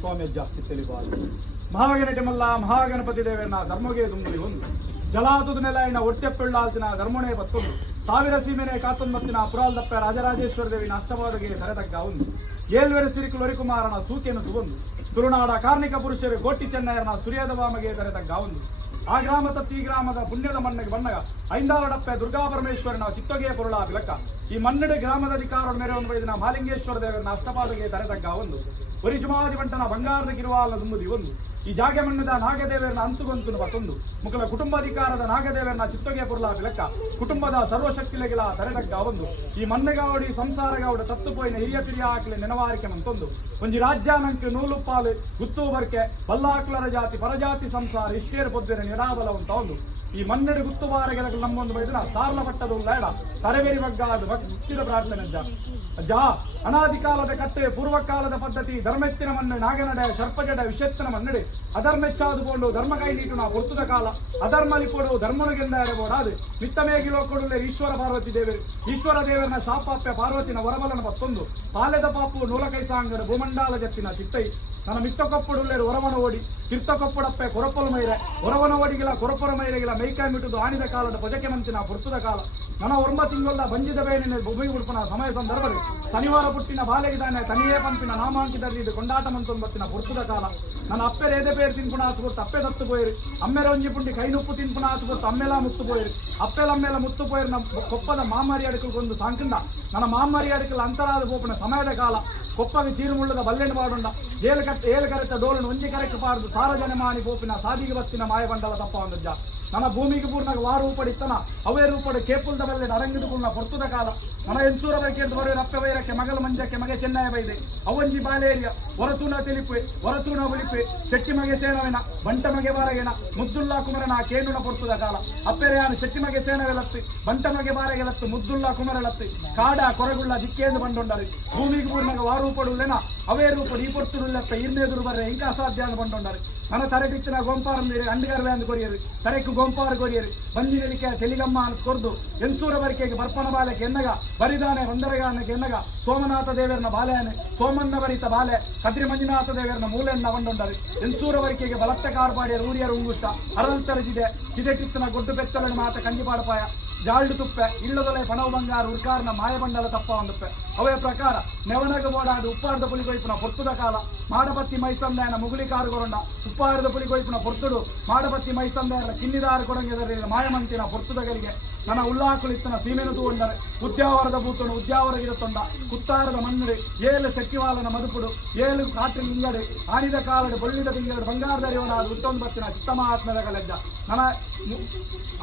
ಸ್ವಾಮಿ ಜಾಸ್ತಿ ತಿಳಿಬಾರದು ಮಹಾಗಣಟಿ ಮಲ್ಲ ಮಹಾಗಣಪತಿ ದೇವರನ್ನ ಧರ್ಮಗೆ ದುಂಬಲಿ ಒಂದು ಜಲಾತುದ ಇನ ಒಟ್ಟೆಪ್ಪೆಳ್ಳಾಲ್ತಿನ ಧರ್ಮಣೆ ಬತ್ತೊಂದು ಸಾವಿರ ಸೀಮೆನೆ ಕಾತೊಂಬತ್ತಿನ ಪುರಾಲ್ದಪ್ಪ ರಾಜರಾಜೇಶ್ವರ ದೇವಿನ ಅಷ್ಟವಾದಗೆ ತರೆದಗ್ಗ ಒಂದು. ಏಳ್ವೆರೆ ಸಿರಿಕು ಲೊರಿಕುಮಾರನ ಸೂಕೆಯನ್ನು ತುಗೊಂದು ತುರುನಾಡ ಕಾರ್ಮಿಕ ಪುರುಷರು ಗೋಟಿ ಚೆನ್ನಯ್ಯನ ಸೂರ್ಯದವಾಮಗೆ ವಾಮಗೆ ಉಂದು ಒಂದು. ಆ ಗ್ರಾಮದ ತೀ ಗ್ರಾಮದ ಪುಣ್ಯದ ಮಣ್ಣಿಗೆ ಬಣ್ಣಗ. ಐಂದಾವಡಪ್ಪೆ ದುರ್ಗಾ ಪರಮೇಶ್ವರನ ಚಿತ್ತೊಗೆಯ ಪುರುಳ ಬಿಲಕ ಈ ಮನ್ನಡೆ ಗ್ರಾಮದ ಅಧಿಕಾರ ಮೇರೆ ಒಂದು ದಿನ ಮಾಲಿಂಗೇಶ್ವರ ದೇವರನ್ನ ಅಷ್ಟಪಾದಗೆ ಧರೆದಗ್ಗ ಒಂದು. ಪರಿಶುಮಾಧಿ ಬಂಟನ ಬಂಗಾರದ ಗಿರುವಾಲ ದುಮ್ಮದಿ ಒಂದು. ಈ ಜಾಗೆ ಮಣ್ಣದ ನಾಗದೇವರನ್ನ ಅಂತುಗೊಂತು ಮತ್ತೊಂದು. ಮುಖಲ ಕುಟುಂಬಾಧಿಕಾರದ ನಾಗದೇವರನ್ನ ಚಿತ್ತಗೆ ಪುರ್ಲ ಬಿಲಕ ಕುಟುಂಬದ ಸರ್ವಶಕ್ತಿಲೆಗಳ ತರೆದಗ್ಗ ಒಂದು. ಈ ಮಣ್ಣಗಾವಡಿ ಸಂಸಾರಗಾವಡ ತತ್ತುಪೋಯಿನ ಹಿರಿಯ ತಿರಿಯ ಹಾಕಲಿ ನೆನವಾರಿಕೆ ಮಂತೊಂದು ಒಂಜಿ ರಾಜ್ಯಾನಂಕ ನೂಲು ಪಾಲು ಗುತ್ತು ಬರ್ಕೆ ಬಲ್ಲಾಕ್ಲರ ಜಾತಿ, ಪರಜಾತಿ ಸಂಸಾರ ಇಷ್ಟೇರ ಪೊದ್ದಿನ ನಿರಾಬಲ ಉಂಟ ಒಂದು. ಈ ಮನ್ನೆಡೆ ಗುತ್ತುವಾರಗಳ ನಮ್ಮೊಂದು ಬೈದಿನ ಸಾರ್ಲ ಪಟ್ಟದ ಲೇಡ. ತರಬೇರಿ ಬಗ್ಗ ಅದು ಪ್ರಾರ್ಥನೆ ಅಜ್ಜ ಅಜ್ಜ ಅನಾದಿ ಕಾಲದ ಕಟ್ಟೆ, ಪೂರ್ವಕಾಲದ ಪದ್ಧತಿ, ಧರ್ಮೆತ್ತಿನ ಮಣ್ಣು ನಾಗನಡೆ, ಸರ್ಪಜಡ ವಿಷೆಚ್ಚನ ಮನ್ನಡೆ. ಅಧರ್ಮೆಚ್ಚಾದುಕೊಂಡು ಧರ್ಮ ಕೈ ನೀಟು ನಾ ಪೊರ್ತುದ ಕಾಲ. ಅಧರ್ಮಲಿ ಕೊಡು ಧರ್ಮನಿಗೆಂದ ಎಡಬೋಡಾದು ಮಿತ್ತಮೇಗಿಲೋ ಕೊಡುಲೆ ಈಶ್ವರ ಪಾರ್ವತಿ ದೇವರು. ಈಶ್ವರ ದೇವರನ ಶಾಪಾಪ್ಯ ಪಾರ್ವತಿನ ವರಬಲನ ಮತ್ತೊಂದು. ಪಾಲೆದ ಪಾಪು ನೂಲಕೈಸಾಂಗಡ ಭೂಮಂಡಾಲ ಜತ್ತಿನ ಚಿತ್ತೈ. ನನ್ನ ಮಿತ್ತಕೊಪ್ಪಡುಲ್ಲೇರು ಹೊರವನ ಓಡಿ ತೀರ್ಥಕೊಪ್ಪಡಪ್ಪೆ ಕೊರಪಲು ಮೈರೆ ಹೊರವನ ಓಡಿಗಿಲ ಕೊರಪರ ಮೈರೆಗಿಲ ಮೈಕೈ ಮಿಟ್ಟುದು ಆಣಿದ ಕಾಲದ ಪೊಜಕೆ ಮಂತಿನ ಪುರ್ತದ ಕಾಲ ನನ್ನ ಒರ್ಮ ತಿಂಗಳ ಬಂಜಿದ ಬೇನಿನ ಬೊಬ್ಬಿ ಉಡುಪನ ಸಮಯ ಸಂದರ್ಭದಲ್ಲಿ ಶನಿವಾರ ಪುಟ್ಟಿನ ಬಾಲೆಗಿದಾನೆ ತನಿಯೇ ಪಂಪಿನ ನಾಮಾಂಕಿತದಲ್ಲಿ ಇದು ಕೊಂಡಾಟ ಮಂತೊಂಬತ್ತಿನ ಪುರ್ತದ ಕಾಲ ನನ್ನ ಅಪ್ಪೆರ ಎದೆ ಪೇರು ತಿನ್ಪುಣ ಆತು ಗೊತ್ತು ಅಪ್ಪೆ ದತ್ತು ಪೋಯಿರು ಅಮ್ಮೆರ ಒಂಜಿ ಪುಂಡಿ ಕೈ ನುಪ್ಪು ತಿನ್ಪುಣ ಆತು ಗೊತ್ತು ಅಮ್ಮೆಲ ಮುತ್ತು ಪೋಯಿರು ಅಪ್ಪೆಲ ಅಮ್ಮೆಲ ಮುತ್ತು ಪೋಯಿರು ನಮ್ಮ ಕೊಪ್ಪದ ಮಾಮಾರಿ ಅಡಕಲ್ಗೊಂದು ಸಾಂಕಿಂದ ನನ್ನ ಮಾಮಾರಿ ಅಡಕಲ್ ಅಂತರಾದ ಪೋಪನ ಸಮಯದ ಕಾಲ ಕೊಪ್ಪಗೆ ಚೀರುಮುಳ್ಳದ ಬಲ್ಲೆಂಡು ಬಾಡುಂಡ ಏಳು ಕರೆತ ಡೋಲನ್ನು ಒಂಜಿ ಕರೆಕ್ಕೆ ಪಾರ್ದು ಸಾರಜನೆ ಮಾನಿ ಗೋಪಿನ ಸಾದಿಗೆ ಬಸ್ಸಿನ ಮಾಯಬಂಡಲ ತಪ್ಪ ಒಂದಜ್ಜ ನನ್ನ ಭೂಮಿಗೆ ಪೂರ್ಣ ವಾರು ರೂಪಡಿತ್ತನ ಅವೇ ರೂಪಡೆ ಕೇಪುಲ್ದ ಮೇಲೆ ಅಡಂಗಿದುಕೊಂಡ ಪೊರ್ತುದ ಕಾಲ. ನನ್ನ ಎಂಚೂರ ಬೈಕೆಂದು ಬರೋ ರಕ್ತ ವೈರಕ್ಕೆ ಮಗಲ ಮಂಜಕ್ಕೆ, ಮಗೆ ಚೆನ್ನಾಯ ಬೈದೆ. ಅವಂಜಿ ಬಾಲೇರಿಯ, ಹೊರತೂನ ತಿಳಿಪೆ ಹೊರತೂನ ಉಳಿಪೆ ಚೆಟ್ಟಿ ಮಗೆ ಸೇನವೆನ, ಬಂಟ ಮಗೆ ಬಾರಗೆನ, ಮುದ್ದುಲ್ಲಾ ಕುಮರನ ಕೇನುನ ಪೊರ್ತುದ ಕಾಲ. ಅಪ್ಪೆರೆಯಾನು ಚೆಟ್ಟಿ ಮಗೆ ಸೇನವೆಲತ್ತಿ, ಬಂಟ ಮಗೆ ಬಾರಗೆಲತ್ತು, ಮುದ್ದುಲ್ಲಾ ಕುಮರಲತ್ತಿ. ಕಾಡ ಕೊರಗುಳ್ಳ ದಿಕ್ಕೇಂದು ಬಂಡೊಂಡರು ಭೂಮಿಗೆ ಪೂರ್ಣಗ ವಾರೂಪಡುಲ್ಲೆನ ಅವೇ ರೂಪಡು ಈ ಪೊರ್ತುರುಲ್ಲತ್ತ ಇರ್ನೇದುರು ಬರ್ರೆ ಇಂಕ ಅಸಾಧ್ಯ ಅಂತ ಬಂಡೊಂಡರು ನನ್ನ ತರೆಟಿಚ್ಚಿನ ಗೋಂಪಾರ ಮೇಲೆ ಅಂಡಗರ್ವೆ ಅಂತ ಕೊರಿಯರು. ತರೆಕು ಗೋಂಪಾರ ಕೊರಿಯರು. ಬಂದಿನಲಿಕೆ ತೆಲಿಗಮ್ಮ ಕೊರ್ದು ಎಂಸೂರ ಬರಿಕೆಗೆ ಬರ್ಪಣ ಬಾಲಕ್ಕೆ ಎನ್ನಗ ಬರಿದಾನೆ ಒಂದರಗಾನಕ್ಕೆ ಎನ್ನಗ ಸೋಮನಾಥ ದೇವರನ ಬಾಲೆಯನೆ ಸೋಮನ್ನ ಬರಿತ ಬಾಲೆ ಕದ್ರಿ ಮಂಜುನಾಥ ದೇವರನ ಮೂಲೆಯನ್ನ ಬಂಡೊಂಡರು ಎಂಸೂರ ಬರಿಕೆಗೆ ಬಲತ್ತ ಕಾರ್ಪಾಡಿಯರು ಊರಿಯರು ಉಂಗುಷ್ಟ. ಅರಲ್ತರಜಿದೆ ಚಿದೆಟಿಚ್ಚನ ಗೊಡ್ಡು ಬೆತ್ತಲನ ಮಾತ ಕಂಜಿಪಾಡಪಾಯ. ಜಾಲ್ಡು ತುಪ್ಪೆ, ಇಲ್ಲದಲೆ ಪಣವ ಬಂಗಾರ ಉರ್ಕಾರನ ಮಾಯಬಂಡಲ ತಪ್ಪ ಒಂದುಪ್ಪೆ ಅವೇ ಪ್ರಕಾರ ನೆವನಗ ಬೋಡಾದು ಉಪ್ಪಾರದ ಪುಲಿಗೊಯ್ಪುನ ಪೊರ್ತುದ ಕಾಲ. ಮಾಡಬತ್ತಿ ಮೈಸಂದಾಯನ ಮುಗುಳಿ ಕಾರು ಕೊರಂಡ ಉಪ್ಪಾರದ ಪುಲಿಗೊಯ್ಪುನ ಪೊರ್ತುಡು. ಮಾಡಬತ್ತಿ ಮೈಸಂದಾಯನ ಕಿನ್ನಿದಾರು ಕೊಡಂಗಿದರೆ ಮಾಯಮಂತಿನ ಪೊರ್ತುದಗಳಿಗೆ. ನನ್ನ ಉಲ್ಲಾಕುಳಿತನ ಸೀಮೆನು ತೂಂಡರೆ ಉದ್ಯಾವರದ ಬೂತನು ಉದ್ಯಾವರಗಿರುತ್ತೊಂಡ ಕುತ್ತಾರದ ಮನ್ನರೆ ಏಳು ಸಚಿವಾಲನ ಮದುಪುಡು ಏಳು ಕಾಟಿನ ಇಂಗಡೆ ಆಡಿದ ಕಾಲಡೆ ಬೊಳ್ಳಿದ ತಿಂಗಳ ಬಂಗಾರದ ಅರಿವನಾದ ಉತ್ತೊಂದು ಬತ್ತಿನ ಚಿತ್ತಮಹಾತ್ಮದ ಕಲೆಜ್ಜ ನನ್ನ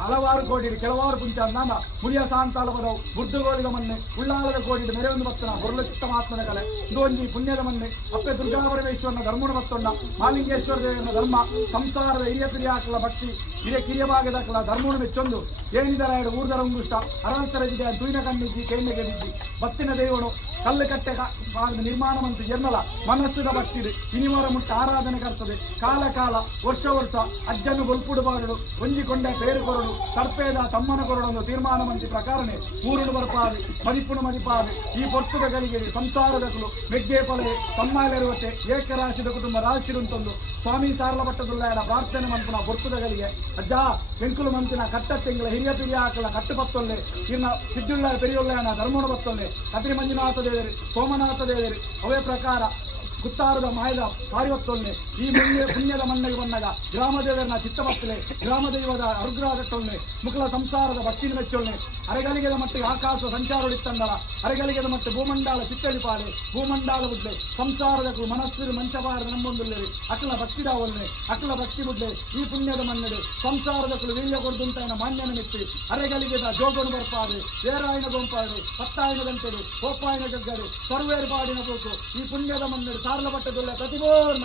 ಹಲವಾರು ಕೋಟಿ ಕೆಲವಾರು ಕುಂಚ ನಾನ ಮುರಿಯ ಸಾಂತಾಲ ಪದವು ಬುದ್ಧಗೋಳಿದ ಮಣ್ಣೆ, ಉಳ್ಳಾಲದ ಕೋಡಿದ ಮೆರೆಯೊಂದು ಬತ್ತನ ಹೊರಲು ಚಿತ್ತಮಾತ್ಮನ ಕಲೆ ಒಂಜಿ ಪುಣ್ಯದ ಮಣ್ಣೆ. ಅಪ್ಪೆ ದುರ್ಗಾಪರಮೇಶ್ವರನ ಧರ್ಮನ ಬತ್ತೊಂಡ ಮಾಲಿಂಗೇಶ್ವರ ದೇವನ ಧರ್ಮ, ಸಂಸಾರದ ಹಿರಿಯ ಪಿರಿಯಾಕಲ ಭಕ್ತಿ, ಹಿರಿಯ ಕಿರಿಯ ಭಾಗದಕಲ ಧರ್ಮನ ಮೆಚ್ಚೊಂದು. ಏನಿದರ ಎರಡು ಊರ್ದರ ಉಂಗುಷ್ಟ ಅರವತ್ತರಜಿದೆ ತುಯಿನ ಕಣ್ಣಿಜ್ಜಿ ಕೈನೆಗೆ ಬಿದ್ದಿ ಭಕ್ತಿನ ದೇವಳು ಕಲ್ಲು ಕಟ್ಟೆ ನಿರ್ಮಾಣವಂತೂ ಎನ್ನಲ ಮನಸ್ಸಿನ ಭಕ್ತಿದೆ ಇನಿವರ ಮುಟ್ಟ ಆರಾಧನೆ ಕರ್ತದೆ ಕಾಲ ಕಾಲ, ವರ್ಷ ವರ್ಷ ಅಜ್ಜನ್ನು ಗೊಲ್ಪುಡು ಹೊಂದಿಕೊಂಡ ಪೇರು ಕೊರಡು ಸರ್ಪೇದ ತಮ್ಮನ ಕೊರಡೊಂದು ತೀರ್ಮಾನ ಮಂತಿ ಪ್ರಕಾರನೆ. ಮೂರುಡು ಬರ್ಪಾದೆ ಮದಿಪುಣ ಮದಿಪಾದೆ ಈ ಪೊರ್ತುದ ಸಂಸಾರದಗಳು ಮೆಗ್ಗೆ ಪೊಲೆ ತಮ್ಮಾಗಿರುವಂತೆ ಏಕರಾಶಿದ ಕುಟುಂಬ ರಾಶಿರುಂತೊಂದು. ಸ್ವಾಮಿ ಸಾರಲ ಭಟ್ಟದುಲ್ಲಾಯನ ಪ್ರಾರ್ಥನೆ ಪೊರ್ತುದ ಗಳಿಗೆ, ಅಜ್ಜ ವೆಂಕುಲು ಮಂತಿನ ಕಟ್ಟ ತಿಂಗಳ ಹಿರಿಯ ಪಿರಿಯ ಹಾಕಲ ಕಟ್ಟು ಬತ್ತೊಲ್ಲೆ ಇನ್ನ ಸಿದ್ದುಳ್ಳ ಪೆರಿಯೊಲ್ಲೆಯನ ಧರ್ಮಣ ಬತ್ತೊಲ್ಲೆ ಕದ್ರಿ ಮಂಜುನಾಥ ದೇವರಿ ಸೋಮನಾಥ ದೇವರಿ ಅವೇ ಪ್ರಕಾರ ಕುತ್ತಾರದ ಮಾಯದ ಕಾರ್ಯವತ್ತೊಲ್ಲೆ ಈ ಮುನ್ನೆ ಪುಣ್ಯದ ಮಣ್ಣಿಗೆ ಬಂದಾಗ ಗ್ರಾಮ ದೇವರನ ಚಿತ್ತಭಕ್ತಲೆ ಗ್ರಾಮ ದೈವದ ಅನುಗ್ರಹದಟ್ಟೊಲ್ಲೆ ಮುಖಲ ಸಂಸಾರದ ಭಕ್ತಿನ ಮೆಚ್ಚೊಲ್ಲೆ ಅರೆಗಳಿಗೆದ ಮಟ್ಟಿಗೆ ಆಕಾಶ ಸಂಚಾರೊಳಿತ್ತಂದರ ಅರೆಗಳಿಗೆದ ಮತ್ತೆ ಭೂಮಂಡಾಲ ಚಿತ್ತಳಿಪಾಲೆ ಭೂಮಂಡಾಲ ಬುಡ್ಲೆ ಸಂಸಾರದ ಮನಸ್ಸಿರು ಮಂಚಬಾರದ ನಂಬೊಂದುಲ್ಲೆರಿ ಅಕಲ ಭಕ್ತಿದ ಒಲ್ಲೆ ಅಕಲ ಭಕ್ತಿ ಬುಡ್ಲೆ ಈ ಪುಣ್ಯದ ಮಣ್ಣೆಡೆ ಸಂಸಾರದ ಕುಲು ವೀಳ್ಯ ಕೊಡ್ದುಂಟಾಯನ ಮಾನ್ಯನ ಮೆಚ್ಚಿ ಅರೆಗಳಿಗೆದ ಜೋಗನು ಬರ್ಪಾದೆ ಬೇರಾಯನ ಗೊಂಪಾಡು ಪತ್ತಾಯನ ಗಂಟೆಡು ಕೋಪಾಯನ ಜಗ್ಗಡು ಸರ್ವೇರು ಪಾಡಿನ ಪೋಕು ಈ ಪುಣ್ಯದ ಮಣ್ಣೆಡು ಸಾರ್ಲ ಬಟ್ಟದುಲ್ಲ ಪ್ರತಿಭೋರ್ಣ